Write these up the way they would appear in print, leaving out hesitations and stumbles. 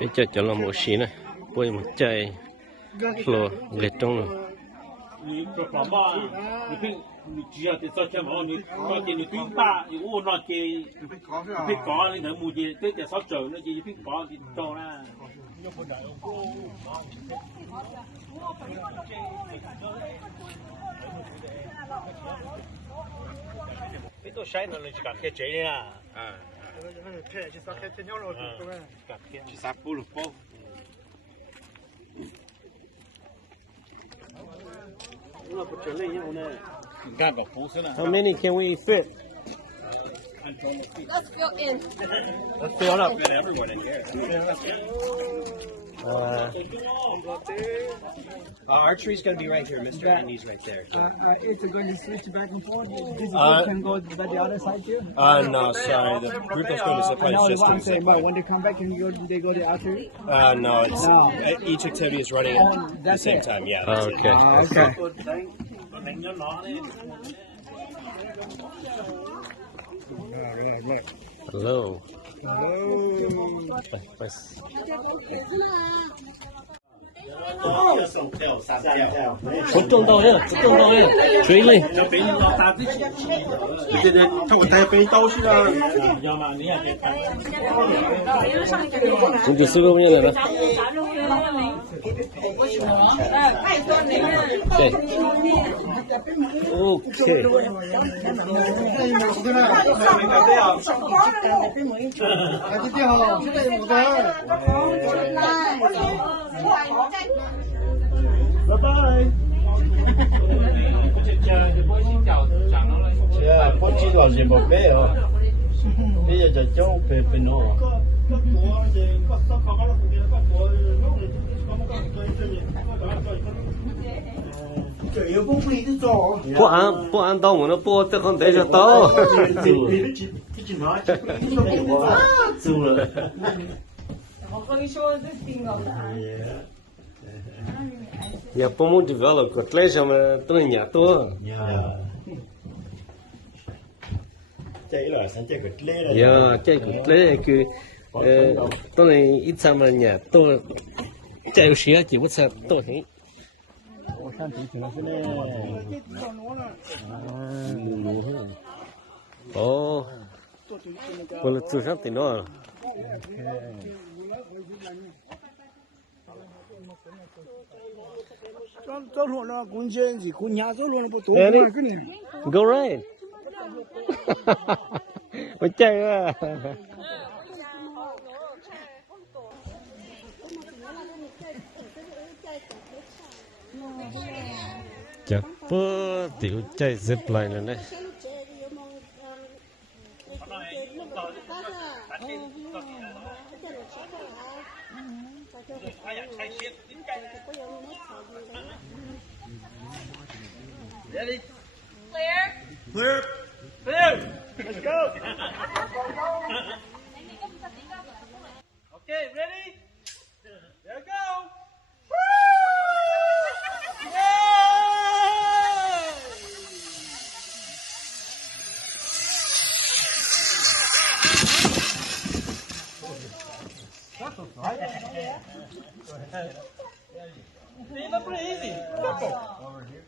bây giờ cho nó một xí này bây một chai Hlua lệ trong rồi你做宝宝，你可以，你只要在早前嘛，你早前你冰大，你我那给，你搞，你能目的对在烧酒，那就一冰搞就到了。你都晒了，你去干开这的啦？啊，开去烧开天鸟了，对吧？去杀补了包。How many can we fit? Let's fill in. Let's fill up. Everyone in here. Archery's going to be right here, Mr. Andy's right there. It's going to switch back and forth. This can go by the other side too. No, sorry. The group that's going to Zipline No, is just what doing I'm saying, but Zipline. when they come back, they go to archery? No, it's each activity is running at the same time. Yeah. That's it. Okay. Hello. Chút trong đầu nhá, chút trong đầu nhá. Truy lên. Chúng tôi sử dụng như này đó. Okay. Bye bye. Có chỉ là gì một bé rồi. Bây giờ cho cháu về nó. Bố ăn tao mà nó bố tức không để cho tao. Giờ bố muốn develop cái lấy sao mà tôi nhà tôi. Chạy là sáng chạy cái lê này. Giờ chạy cái lấy cứ tôi này ít sao mà nhà tôi chạy xe chỉ có sao tôi hết. Ồ, bây giờ tôi sắp tỉnh rồi. Cháu luôn nó cũng chơi gì cũng nhà cháu luôn nó bố Go right. Mà chạy à. Chắc bơ tiểu chạy zipline này này. Ready? Clear. Clear. Clear. Let's go. Okay, ready? There we go. See, that's pretty easy. Simple. Over here.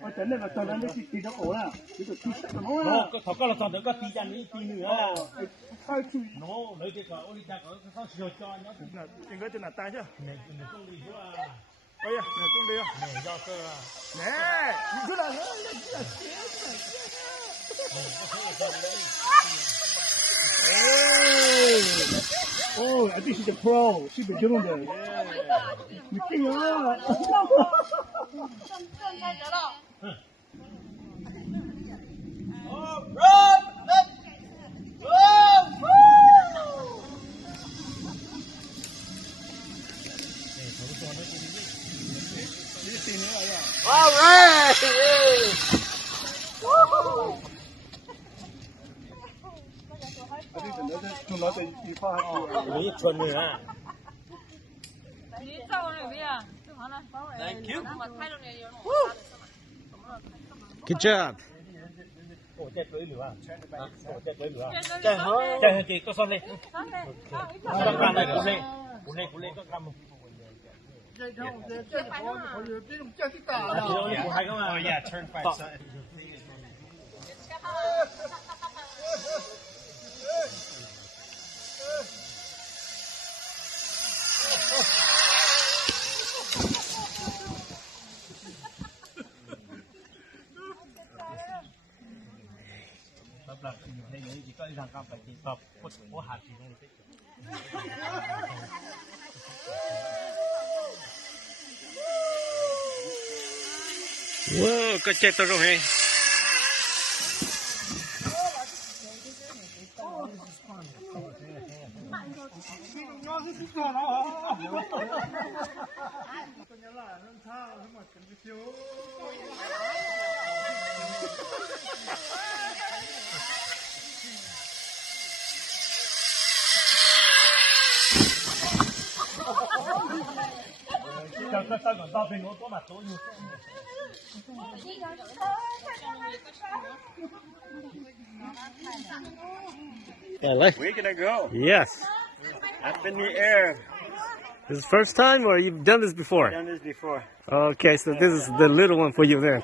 Ở trên này là tao đang đi nó ổ là cái tụi tí sắc nó Nó có thật là toàn được có tí chăn đi tí nữa. khai chui Nó lấy cái có đi ra có sao sửa cho nó. trên cái tên là tay chứ Này không đi nữa. ôi ya này trong đây Này do cơ. nè cứ là nó I think she's a pro. She's been doing this. You think All right. I think another you probably 你蠢女啊！ Good job. 我在嘴里啊，我在嘴里啊，在给个上来，上干来鼓励，鼓励个干嘛？ Oh yeah, turn 5 side. Whoa, có chết tôi rồi hay. Where can I go? Yes. Up in the air. This is the first time, or you've done this before? I've done this before. Okay, so this is the little one for you then.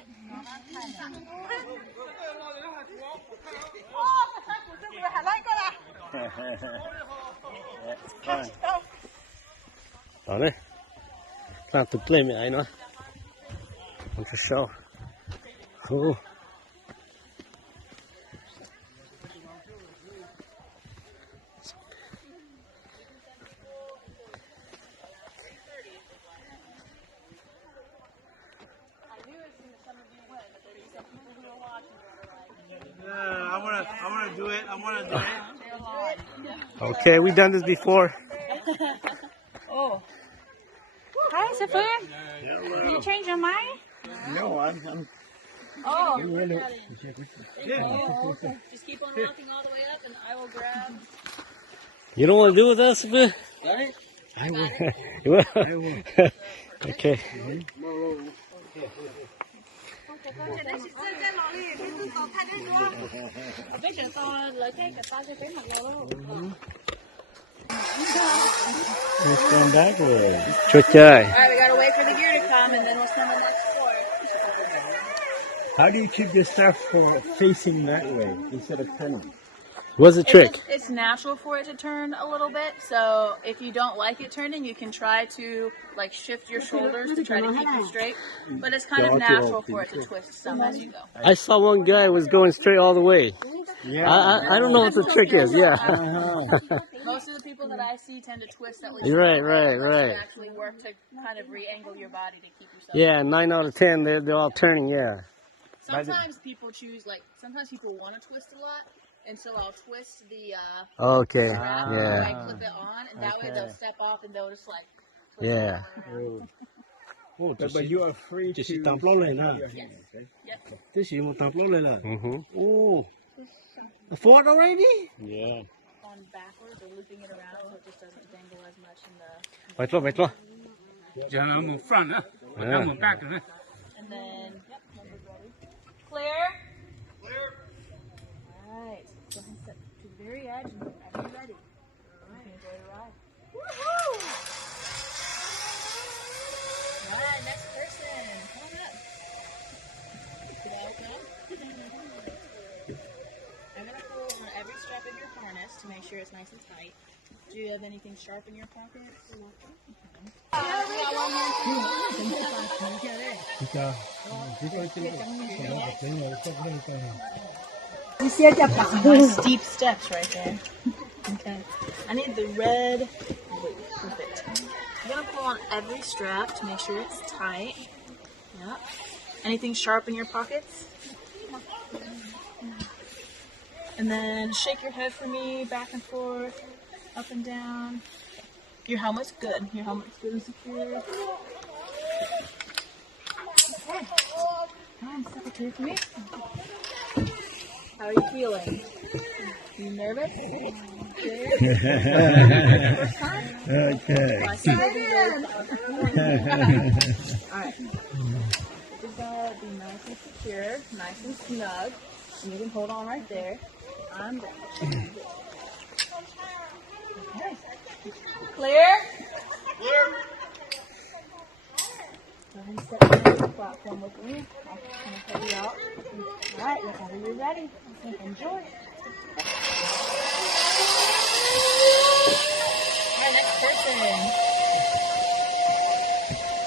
That's fun. Đó này. Làm tự play mẹ ấy nữa. Want to show. Oh. I wanna do it. I wanna do it. Okay, we've done this before. Oh. Hi, Zipline. Did you change your mind? No, I'm Oh. really. Oh, okay. Just keep on walking all the way up and I will grab. You don't want to do with us, bro? I will. You will? Okay. Stand backwards. Cho chơi. Alright, we gotta wait for the gear to come and then we'll send the next four. How do you keep your stuff facing that way instead of turning? What's the trick? It's natural for it to turn a little bit, so if you don't like it turning, you can try to like shift your shoulders to try to keep it straight. But it's kind of natural for it to twist some as you go. I saw one guy was going straight all the way. Yeah. I don't know what the trick is. Yeah. Most of the people that I see tend to twist at least. Right. You actually work to kind of re-angle your body to keep yourself. Yeah, 9 out of 10, they're all turning. Yeah. Sometimes people choose sometimes people want to twist a lot. And so I'll twist the Okay. strap Yeah. and I clip it on, and that way they'll step off and they'll just like twist Yeah. it around. But you are free to. Yep. This is một tập lốt lên là. Mm-hmm. Ford already? Yeah. On backwards or looping it around so it just doesn't dangle as much in the. Wait, lo. Giờ một front á, một back nữa. And then yep, number's ready. Clear. Alright. Go ahead and step to the very edge and whenever you're ready. Alright. Enjoy the ride. Woohoo! Alright, next person. Come on up. Did I come? I'm gonna pull on every strap of your harness to make sure it's nice and tight. Do you have anything sharp in your pocket? Nice steep steps right there. Okay. I need the red Perfect. You're gonna pull on every strap to make sure it's tight. Yep. Anything sharp in your pockets? And then shake your head for me, back and forth, up and down. Your helmet's good. Your helmet's good and secure. Okay. Come on, step up here for me. How are you feeling? You nervous? First time? Okay. I see you'll be really proud. Alright. This is gonna be nice and secure, nice and snug. And you can hold on right there. I'm down. Okay. Clear? Clear. Go ahead and step down to the platform with me. I'll kind of head you out. Alright, whenever you're ready. Enjoy. Alright, next person.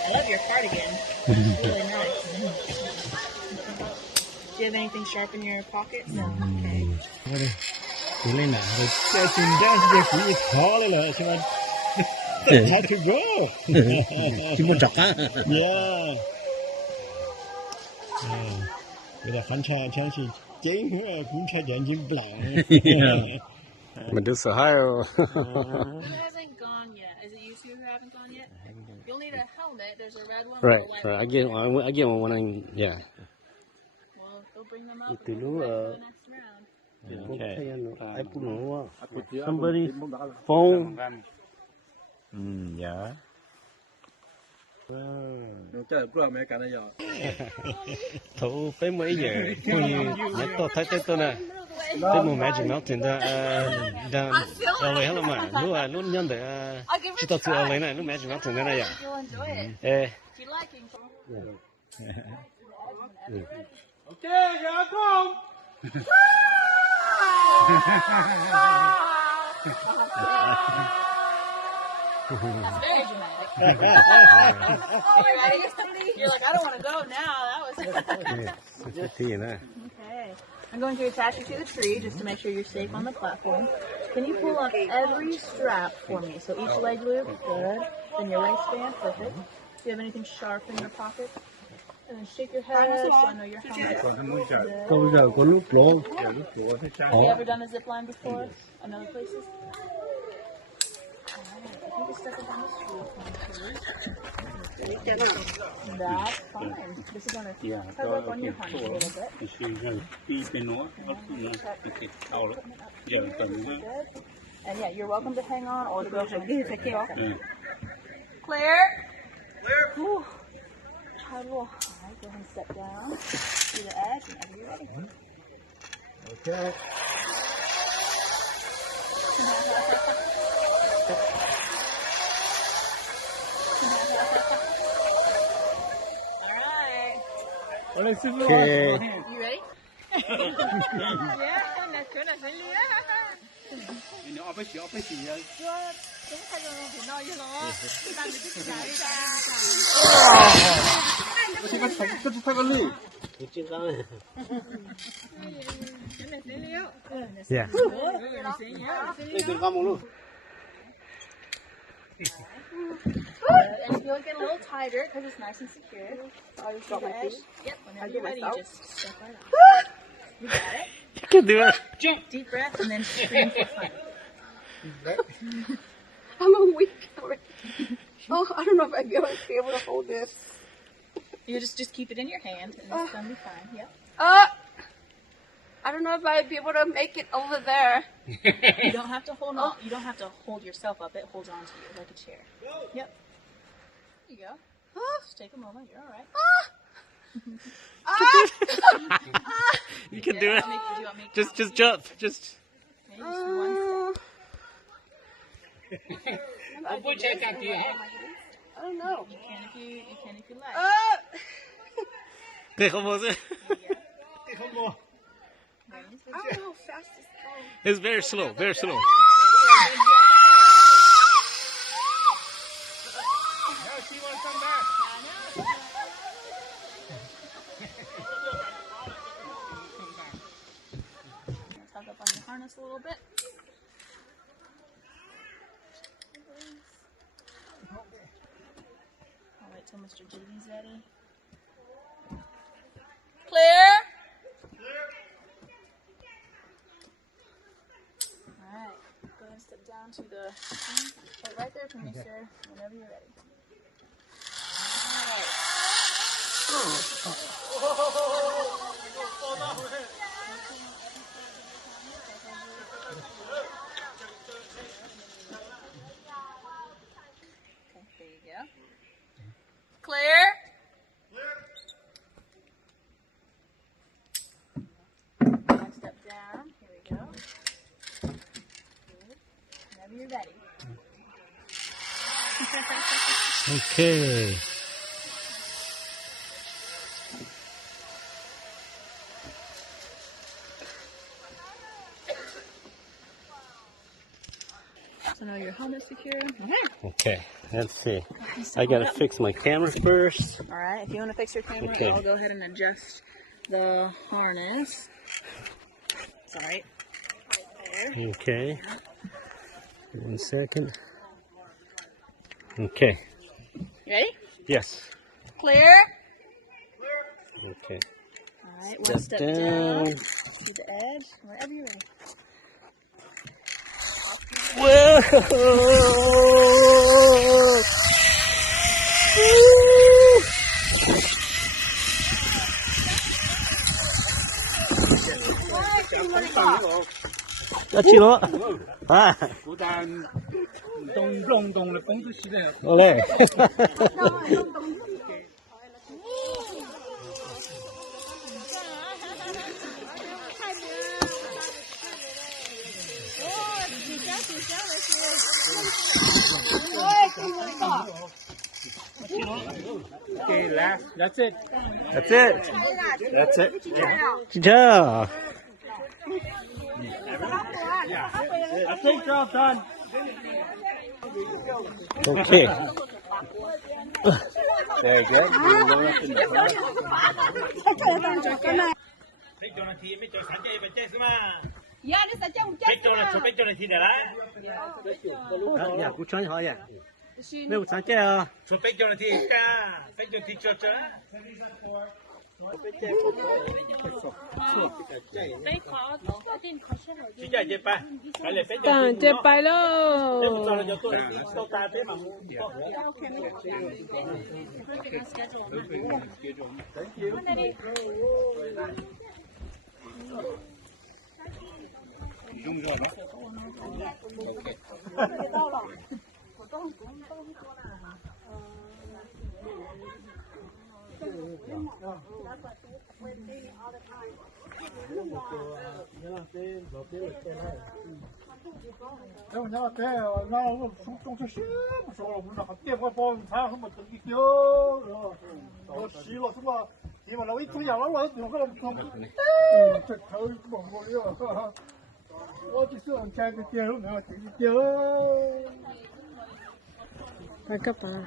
I love your cardigan. It's really nice. Do you have anything sharp in your pockets? No. Okay. Đi lên nào rồi chơi tình đang về cũng khó lên rồi chứ anh. How to go? Chỉ muốn chọc á. Yeah. Bây giờ khán giả chẳng chỉ chế nữa cũng chơi điện chim lặng. Mình được sợ hãi rồi. Who hasn't gone yet? Is it you two who haven't gone yet? You'll need a helmet. There's a red one. Right. I get one when I'm yeah. Well, they'll bring them up Từ and lúc we'll for the next round. Somebody phone. Yeah. Thủ tới mấy giờ? Coi như mấy tôi thấy tôi nè. Tới một Magic Mountain đó, đang LA hết mà. Lúc nhân để chỉ tao từ LA này, lúc Magic Mountain đó này à? You'll enjoy it. Eh. Do you like it? Okay, here I come. That's very dramatic. Are you ready? You're like, I don't want to go now. That was. Okay. I'm going to attach you to the tree just to make sure you're safe on the platform. Can you pull on every strap for me? So each leg loop, good. Then your waistband, perfect. Do you have anything sharp in your pocket? And then shake your head so I know your helmet. Bây giờ có lúc lỗ. Have you ever done a zipline before? In other places? Alright, if you just step up on the street, that's fine. This is going to cover up on your harness a little bit. Good. And yeah, you're welcome to hang on or to go ahead and take off. Clear? Clear. Alright, go ahead and step down to the edge whenever you're ready. Okay. Alright. Okay. You ready? Yeah. And if you'll get a little tighter because it's nice and secure. Always got my edge. Yep, whenever you're ready, you just step right up. You got it. You can do it. Jump, deep breath, and then scream for fun. I'm a weak already. Oh, I don't know if I'd be able to hold this. You just keep it in your hand, and it's gonna be fine. Yep. I don't know if I'd be able to make it over there. You don't have to hold on. You don't have to hold yourself up. It holds on to you like a chair. Yep. There you go. Just take a moment. You're all right. You can do it. Do you want me to Just jump. Just. maybe just one step? I don't know. You can if you like. Take almost. I don't know how fast it's going. It's very slow. Very slow. Tug up on your harness a little bit. till Mr. JD's ready. Clear. Alright, go ahead and step down to the right there for me, sir, whenever you're ready. Okay, there you go. Clear. One step down. Here we go. Good. Whenever you're ready. Okay. So now your helmet secure. Okay, let's see. I gotta fix my camera first. Alright, if you want to fix your camera, Okay. I'll go ahead and adjust the harness. It's alright. Right there. Okay. 1 second. Okay. You ready? Yes. Clear. Okay. Alright, one step down to the edge, wherever you're ready. Whoa! Đã chịu đó. À. Olé. Okay, last. That's it. That's it. That's it. Good job. I think you're all done. Okay. Very good. Dạ, cô cho hỏi vậy. Nếu sáng chế à? Tạm chế bài lô. Nếu mà thế nó không có xíu một số là nó tiêm qua bom thang không mà tự đi tiêu rồi nó xí rồi chúng mà thì mà nó ít thứ nào nó thì nó không thật thôi bỏ một đi rồi ôi cái sự ăn chay cái tiêu lúc nào chỉ tiêu Phải cấp à?